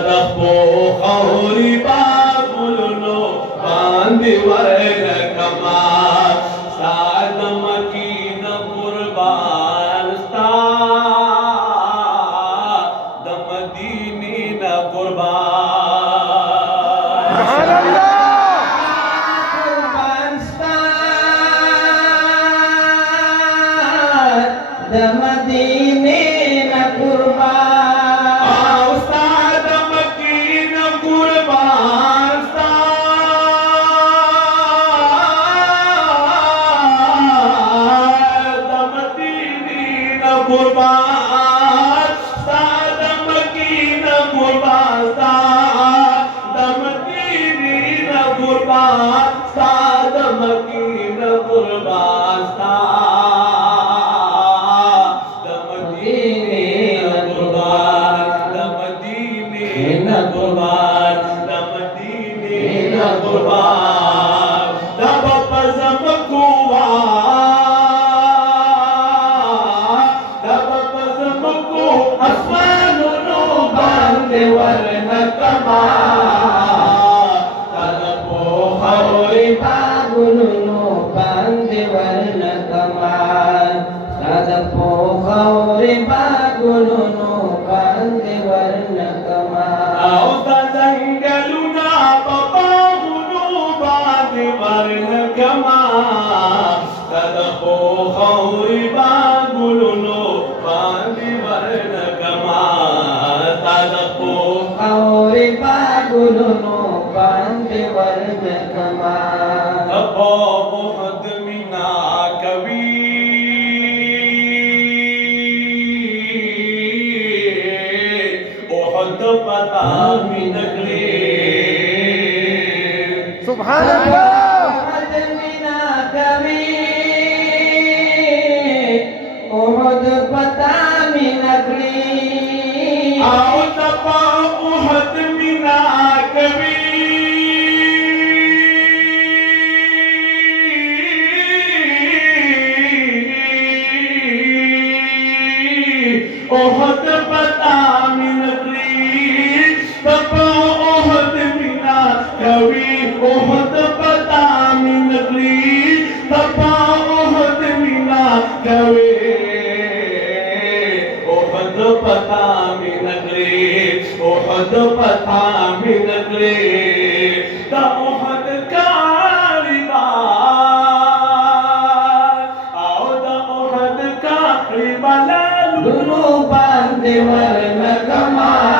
सदको खौरी बाबुलनो बांधी वरन कमा सादम की न कुर्बान सा दम दीनी न कुर्बान दमदीने न कुर्बान उस्ताद मकीन कुर्बान दमदीनी न कुर्बान उस्ताद मकीन कुर्बान दमदीनी न कुर्बान उस्ताद मकीन कुर्बान तब पज़म कुआ तब पज़म को आसमानों बांधे वरन कमा तलपो खौरी बाबुलनो बांधे वरन कमाल तलपो खौरी बाबुलनो बांधे वरन कमाल जंगलुना बाबुनु बांधे वरन कमा तलपो खौरी बाबुलनो बांधे वरन कमा तलपो खौरी बाबुलनो बांधे वरन कमाल तपो बहुत मिना कवि बहुत पता मिनकले सुभान अल्लाह मिना कवि ओहद पता मिनकली आओ तपा बहुत मिना कवि ओहद पता मिनकली तपा ओहद मिना कवि ओहद पता मिनकली तपा ओहद मिना कवि ओहद पता मिनकली ओहद पता मिनकली ता ओहद कारिबा आओ दा ओहद कारिबा गुरु बांधे वरन कमाल